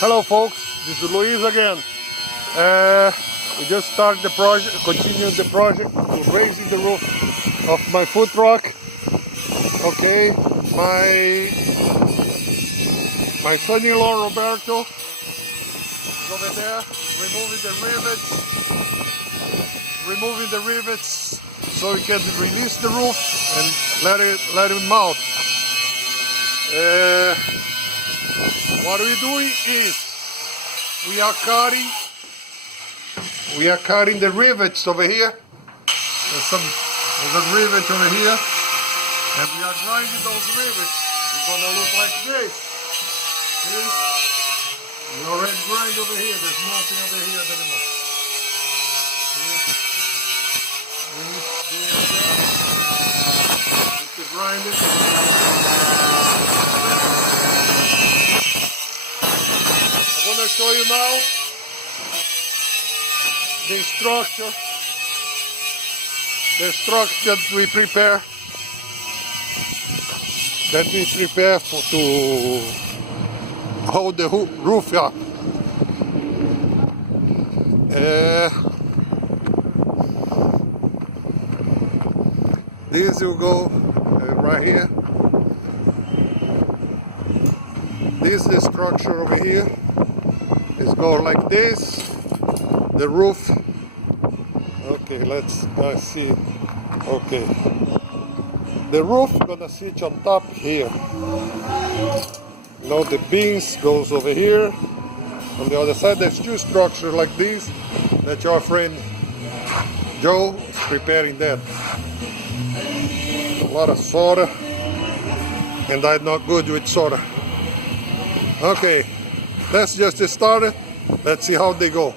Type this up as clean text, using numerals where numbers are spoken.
Hello folks, this is Luis again. We just started the project, continuing the project to raising the roof of my food truck. Okay, my son-in-law Roberto is over there removing the rivets so we can release the roof and let it mount. What we're doing is we are cutting the rivets over here. There's a rivet over here, and we are grinding those rivets. It's gonna look like this. See? We already grind over here. There's nothing over here anymore. See? It's grinding. I'm going to show you now the structure that we prepare to hold the roof up. This will go right here. This is the structure over here. It's going like this. The roof. Okay, let's see. Okay. The roof gonna sit on top here. Now the beams goes over here. On the other side, there's two structures like this that your friend Joe is preparing that. A lot of soda, and I'm not good with soda. Okay, that's just the starter. Let's see how they go.